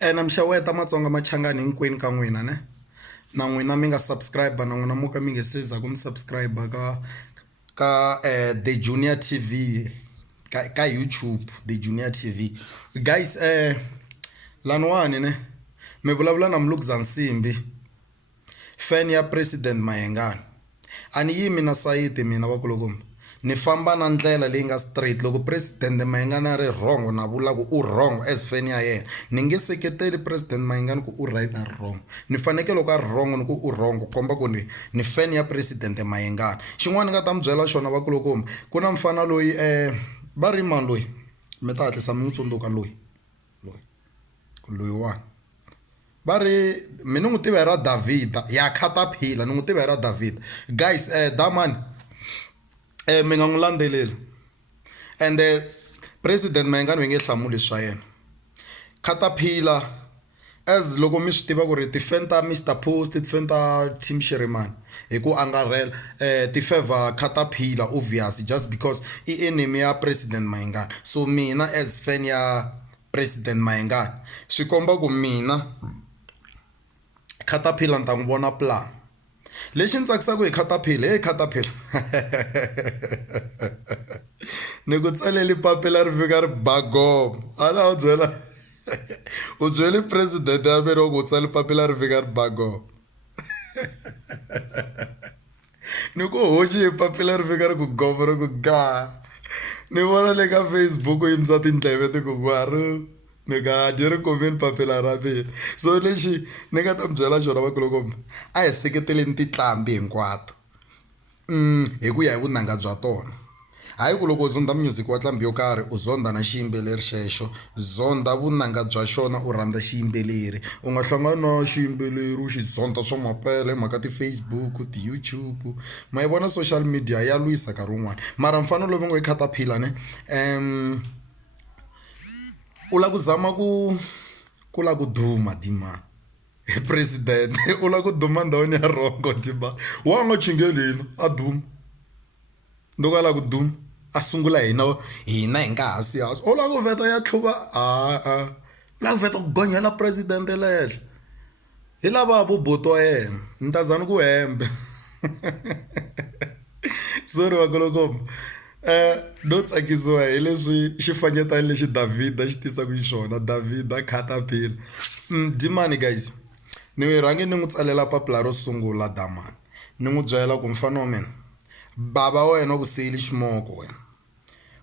Na mixaweta Matsonga machangani hinkwenu ka n'wina ne na n'wina mi nga subscribe na n'wina mo ka mi nge se za ku mi subscribe ka The Junior TV ka YouTube The Junior TV. Guys laniwani ne mi vulavula na Mlukuzana Nsimbi, fan ya President Mayengani. A ni yimi na sayiti mina vakulukumba, ni famba na ndlela leyi nga straight. Loko President Mayengani a ri wrong na vula ku u wrong as fan ya yena, ni nge seketeli President Mayengani ku u right or wrong. Ni fanekele loko a ri wrong ni ku u wrong ku komba ku ni fan ya President Mayengani. Xin'wana ni nga ta mi byela xona vakulukumba, ku na mfana loyi va ri mani loyi mi ta hatlisa mi n'wi tsundzuka loyiwani va ri mi ni n'wi tiva hi ra Davida ya Caterpillar, ni n'wi tiva hi ra Davida. Guys damani mi nga n'wi landzeleli and President Mayengani va nge hlamuli swa yena. Caterpillar as loko mi swi tiva ku ri ti-fan ta Mr Post, ti-fan ta Team Shirimani hi ku angarhela ti-favor Caterpillar obvious just because i enemy ya President Mayengani. So mina as fan ya President Mayengani swi komba ku mina Caterpillar ni ta n'wi vona plan. Lexi ni tsakisaka hi Caterpillar, hey Caterpillar ni ku tsaleli papila ri fika ri bagoma. A na u byela u byele president ya mina ku u tsali papila ri fika ri bagoma ni ku hoxi hi papila ri fika ri ku goma ri ku ga. Ni vona le ka Facebook yi yimisa tindleve ti ku varu ni nga dyi ri komeni papila ra mina. So lexi ni nga ta mi byela xona vakulukumba, a hi seketeleni titlambi hinkwato hi ku ya hi vunanga bya tona. Hayi ku loko u zonda music wa ntlambi yo karhi u zonda na xiyimbeleri xexo, zonda vunanga bya xona u rhandza xiyimbeleri. U nga hlangani na xiyimbeleri u xi zonda swa mampela hi mhaka ti-Facebook ti-YouTube ma yi vona social media ya lwisa nkarhi wun'wani. Mara mfana lowu va ngo i Caterpillar ne u la ku zama ku la ku duma dima president u la ku duma ndhawini ya rongo dima wa nga chingelini a duma loko a la ku duma a sungula hina hi nga hasi u la ku veta ya tlhuva u la ku veta ku gonyela president lehle hi lava vuboto wa yena ni ta zani ku hembe sorry vakulukumba no tsakisiwa hi leswi xifanyetani lexi Davida xi tisaka xiswona. Davida Caterpillar dimani guys ni rhangi ni n'wi tsalela papila ro sungula damani ni n'wi byela ku mfana wa mina bava wena wa ku siyile ximoko wena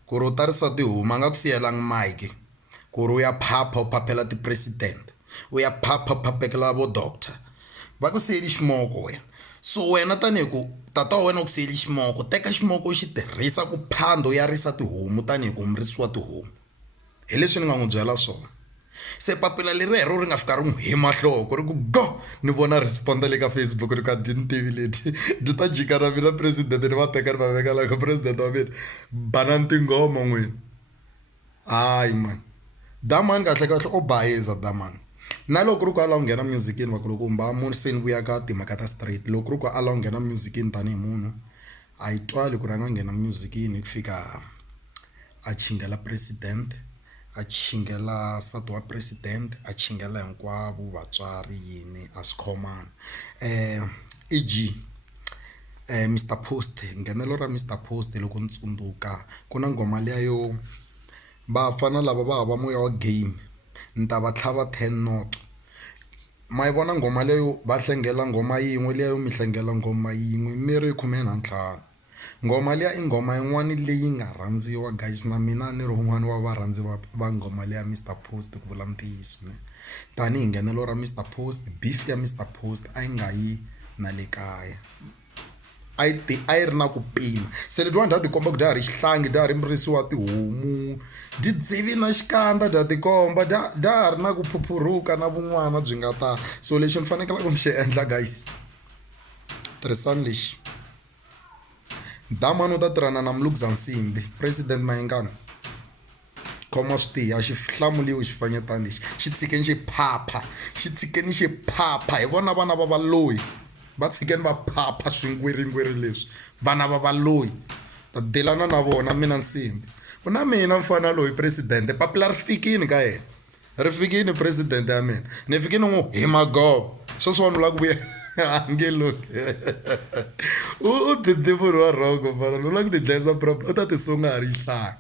ku ri u tarisa tihomu a nga ku siyelangi mike ku ri u ya phapha u phaphela ti-president u ya phapha phapekela vo doctor va ku siyile ximoko wena. So wena tanihi ku tata wa wena u ku siyile ximoko, teka ximoko u xi tirhisa ku phanda u yarisa tihomu tanihi ku murisi wa tihomu. Hi leswi ni nga n'wi byela swona. Se papila leri hero ri nga fika ri n'wi hima nhloko ri ku go ni vona responda le ka Facebook ri ka dini tivi leti byi ta jika na mina president ni va teka ri va veka la ka president wa mina banani tinghoma n'wini. Hayi man damani kahle kahle o bayiza damani. Na loko ri ku ala u nghena musicini vakulukumba munhu se ni vuya ka timhaka ta straight. Loko ri ku ala u nghena musicini tanihi munhu a yi twali ku ri a nga nghena musicini ku fika a chingela president, a chingela nsati wa president, a chingela hinkwavo vatswari yini a swi khomana. E.g Mr Post, nghenelo ra Mr Post loko ni tsundzuka ku na nghoma liya yo vafana lava va hava moya wa game ni ta va tlhava 10 noto. Ma yi vona nghoma leyo va hlengela nghoma yin'we liya yo mi hlengela nghoma yin'we mi ri 15. Nghoma liya i nghoma yin'wana leyi nga rhandziwa guys, na mina ni ri un'wana wa varhandzi va nghoma leya Mr Post ku vula ntiyiso ne. Tanihi nghenelo ra Mr Post, beef ya Mr Post a yi nga yi na le kaya, a yi ri na ku pima. Se ledyiwani dya tikomba ku dya ha ri xihlangi, dya ha ri murisi wa tihomu, dyi dzivi na xikandza dya tikomba, dya ha ri na ku phuphuruka na vun'wana byi nga ta. So lexi mi fanekele mi xi endla guys, tirhisani lexi. Damani u ta tirhana na Mlukuzana Nsimbi, President Mayengani khoma swi tiya xi hlamuriwe xifanyetani lexi xi tshikeni xi phapha, xi tshikeni xi phapha. Hi vona vana va valoyi va tshikeni va phapha swingwiringwiri leswi, vana va valoyi ta delana na vona mina Nsimbi. Ku na mina mfana loyi president papila ri fikini ka yena ri fikini president ya mina ni fike ni n'wi hi magovo sweswiwani u lava ku vuya a nge loki u titi munhu wa rhongo fana u lava ku ti dlayisa proper u ta ti sunga ha ri hlaya.